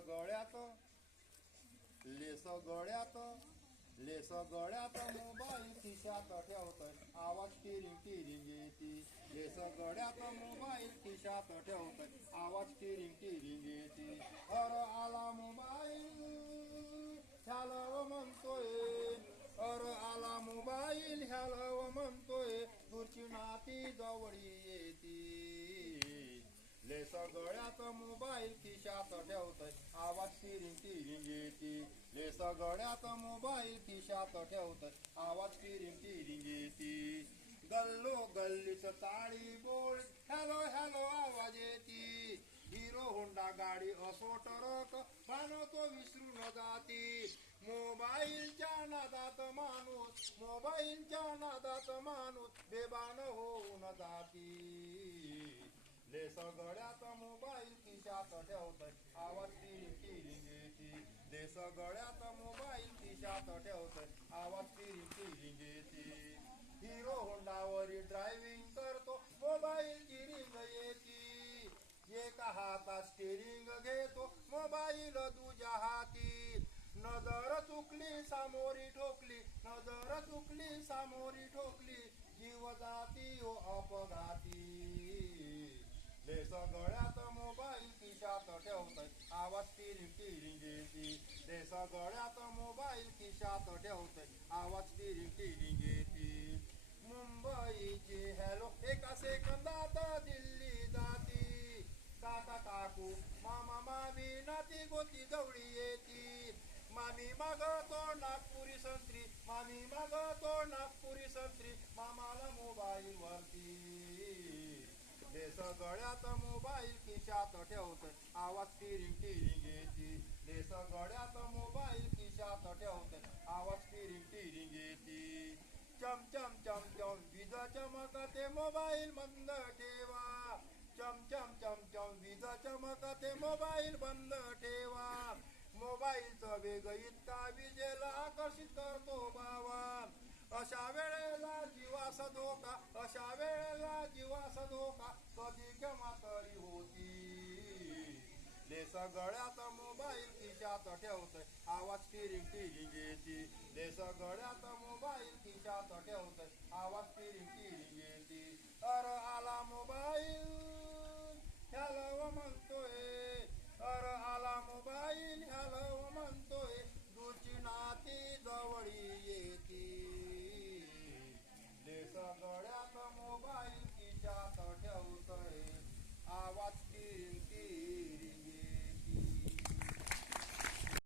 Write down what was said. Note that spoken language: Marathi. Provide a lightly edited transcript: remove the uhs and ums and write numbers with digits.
गळ्यात लेस गळ्यात लेस गळ्यात मोबाईल खिशात ठेवतय आवाज टिरिंग टिरिंग येती लेस गळ्यात मोबाईल खिशात ठेवतय आवाज टिरिंग टिरिंग येती अर आला मोबाईल ह्याला म्हणतोय अर आला मोबाईल ह्याला म्हणतोय दूरची नाती जवळी येती लेस गळ्यात मोबाईल खिशात ठेवतय आवाज टिरिंग टिरिंग येती लेस गळ्यात मोबाईल खिशात ठेवतय आवाज टिरिंग टिरिंग येती गल्लो गल्लीच ताळी बोल हॅलो हॅलो आवाज येती हिरो होंडा गाडी असो टरक तो विसरून जाती मोबाईलच्या नादात माणूस बेबान होऊन जाती लेस गळ्यात मोबाईल खिशात ठेवतय आवाज टिरिंग टिरिंग येती लेस गळ्यात मोबाईल खिशात ठेवतय आवाज टिरिंग टिरिंग येती हिरो होंडावरी ड्रायव्हिंग करतो मोबाईलची रिंग येती एका हातात स्टेरिंग घेतो मोबाईल दुजा हाती नजर चुकली सामोरी ठोकली जीव जाती ओ अपघाती लेस गळ्यात मोबाईल खिशात ठेवतय आवाज टिरिंग टिरिंग येती लेस गळ्यात मोबाईल खिशात ठेवतय आवाज टिरिंग टिरिंग येती मुंबईची हॅलो एका सेकंदात दिल्ली जाती काका काकू मामा मामी नाती गोती जवळी येती मामी मागतो नागपुरी संत्री मामाला मोबाईल वरती लेस गळ्यात मोबाईल खिशात ठेवतय आवाज टिरिंग टिरिंग येती लेस गळ्यात मोबाईल खिशात ठेवतय आवाज टिरिंग टिरिंग येती चम चम चम चम वीज चमकते मोबाईल बंद ठेवा चम चम चम चम वीज चमकते मोबाईल बंद ठेवा मोबाईलचा वेग इतका विजेला आकर्षित करतो बाबा अशा वेळेला जीवास धोका कधी केव्हा तरी होती लेस गळ्यात मोबाईल खिशात ठेवतय आवाज टिरिंग टिरिंग येती लेस गळ्यात मोबाईल खिशात ठेवतय आवाज टिरिंग टिरिंग येती अर आला मोबाईल ह्याला म्हणतोय अर आला मोबाईल ह्याला म्हणतोय दूरची नाती जवळी येती लेस गळ्यात मोबाईल खिशात ठेवतय आवाज